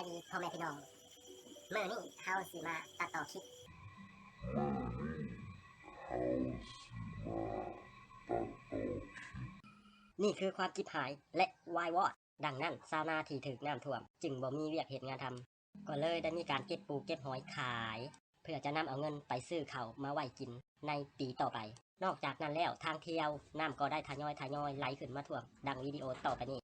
ายดีพ่อแม่พี่น้องเมื่อนี้เฮาสิมาตัดต่อคลิปนี่คือความจิบหายและวายวอดดังนั้นชาวนาที่ถูกน้ำท่วมจึงบ่มีเวียกเหตุงานทำก็เลยได้มีการเก็บปูเก็บหอยขายเพื่อจะนำเอาเงินไปซื้อข้าวมาไว้กินในปีต่อไปนอกจากนั้นแล้วทางเที่ยวน้ำก็ได้ทยอยไหลขึ้นมาท่วมดังวิดีโอต่อไปนี้